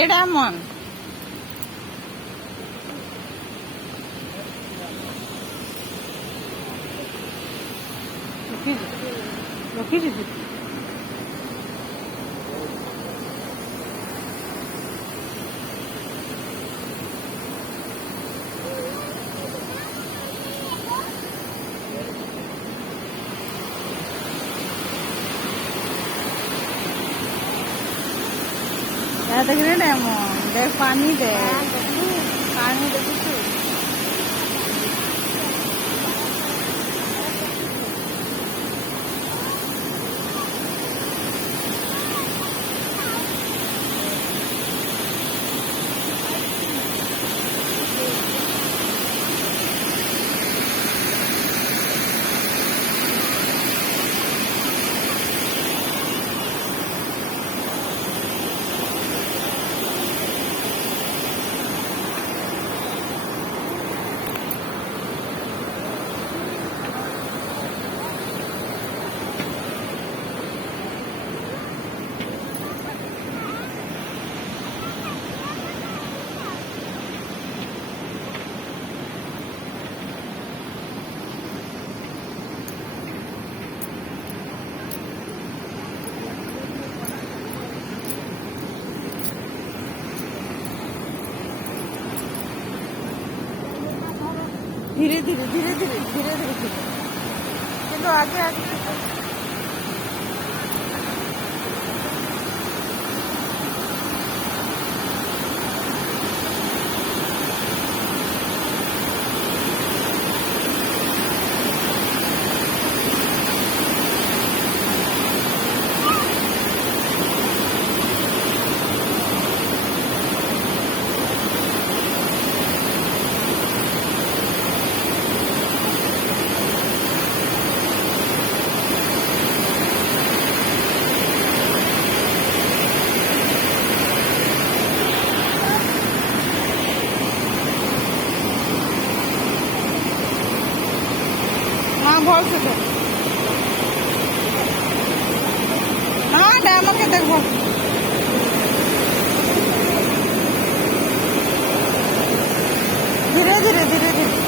এটা এমন রখিছি देख रहे डेमन देख पानी देख पानी देखिस धीरे धीरे धीरे धीरे धीरे धीरे किंतु आगे आगे भल से हाँ डायमंड के देख धीरे धीरे धीरे धीरे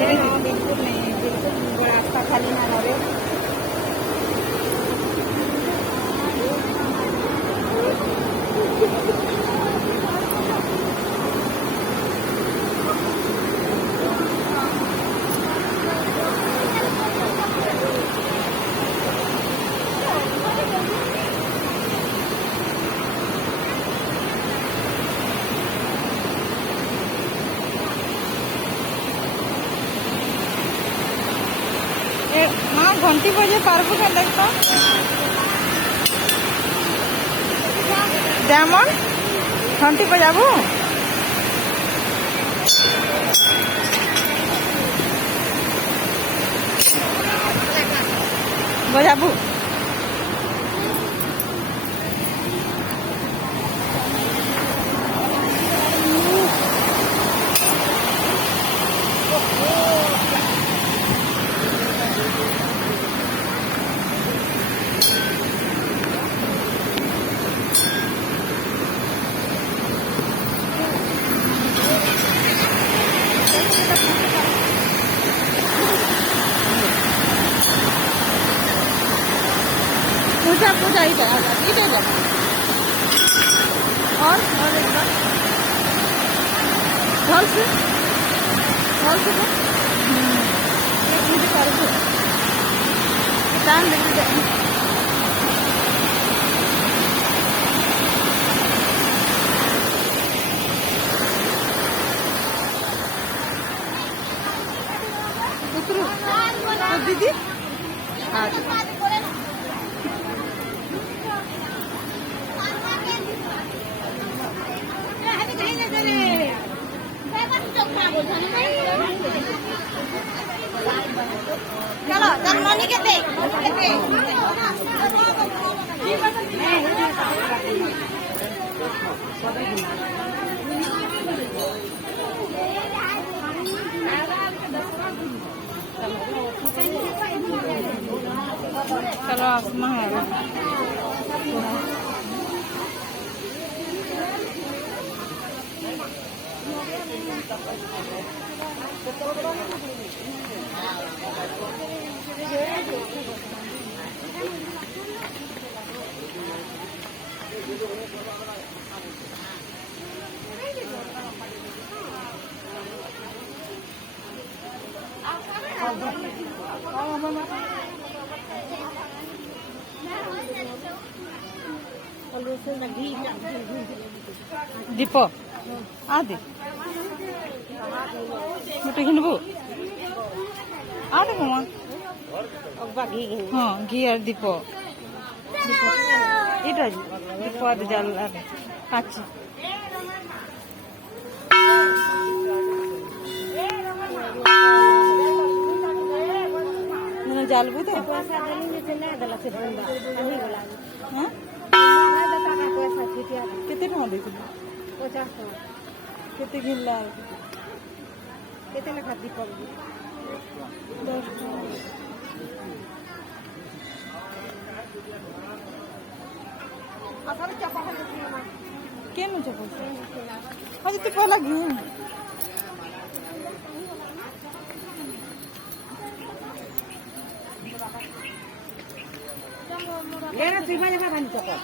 हाँ बिल्कुल नहीं, बिल्कुल रास्ता खाली ना रहे। हाँ घंटी बजे पारबू के देख तो डायमंड घंटी बजाबू बजाबू पूजा पूजा ही जाएगा और एक बार ढोल से एक मुझे कर दो टाइम लेके जाए उतरू तो दीदी हाँ चलो जर्मनी के थे चलो आसमा है दीप आदि मोटे घिनबू आदि कमा हाँ घी और दीप इटा दीप आदि जल काची जालबू तो केते टका देथिलु 50 टका केते घिनला केते लेखा दीपक 10 टका अगर चपा के केनु चपल आज तो पहला घी लेना सीमा जमा बन चपल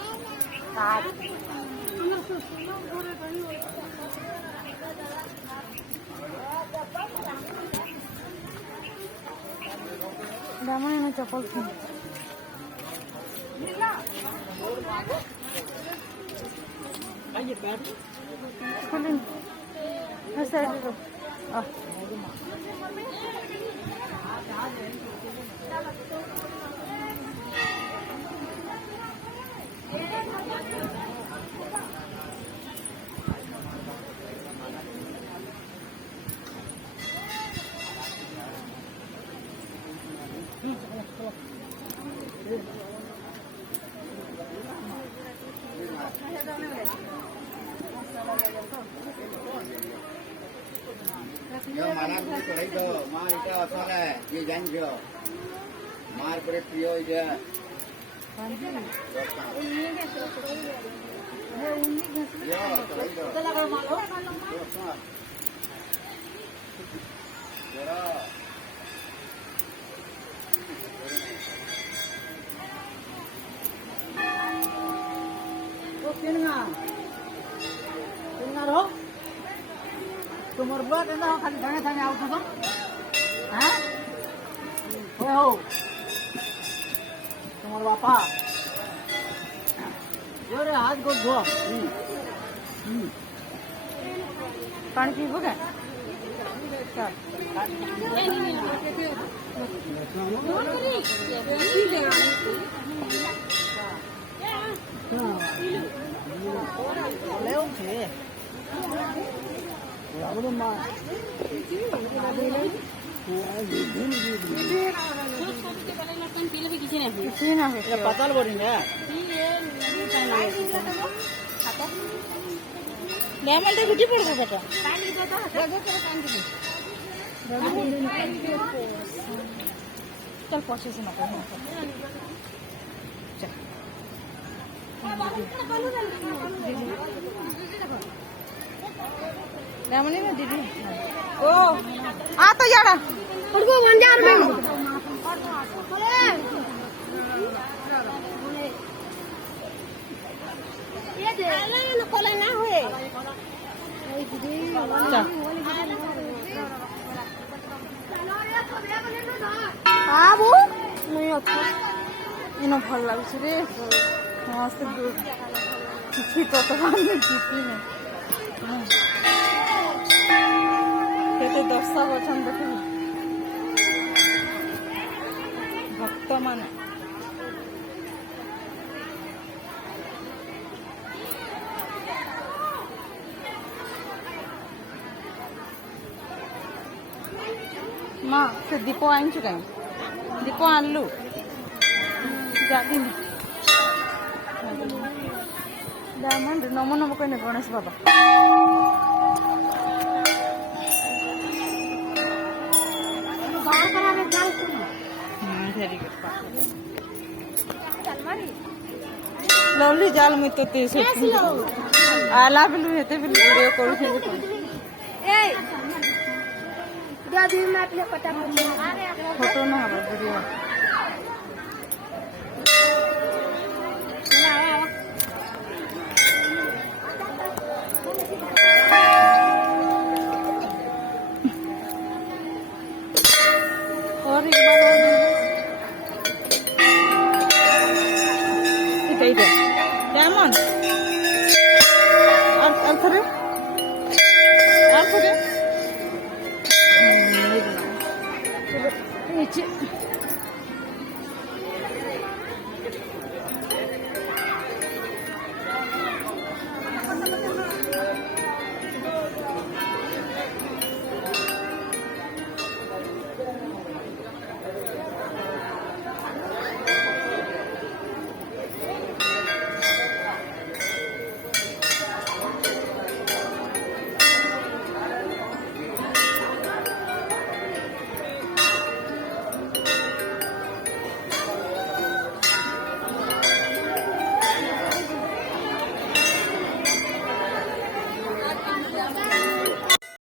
रामायण चपल मारा चढ़ाई तो माँ इटा असल है ये जान जो मार पर प्रियो इधर यो चढ़ाई तो रो तुम्हार बुआ कहना हो खाली थाने थाने आओ तो हैं हो तुम्हार बापा जोरे हाथ को धो पानी पीबो क्या चल କିଛି ନା ହୁଏ पताल बोरिंग है ଲେମନ୍ ଟା ଗୁଟି ପଡିବ ବେଟା चल पहुंचे से मत लेमन ना दीदी ओ आ तो यार उनको मंजार में ये दे ना कोला ना हुए बाबू नहीं अच्छा इन भल लगुच रे मस्त କିଛି ତ ଆମେ ଜିତିନି କେତେ ଦର୍ଶକ ଅଛନ୍ତି ଦେଖିବୁ ଭକ୍ତମାନେ ମା ସେ ଦୀପ ଆଣିଛୁ କାହିଁ ଦୀପ ଆଣିଲୁ ଜାଣିନି डायमंड नमो नमो कहने गणेश बाबा लवली जाल में तो तेज आला बिलु हेते बिलु वीडियो करू छे फोटो ना हवा वीडियो और एक बार डायमंड और थोड़े नीचे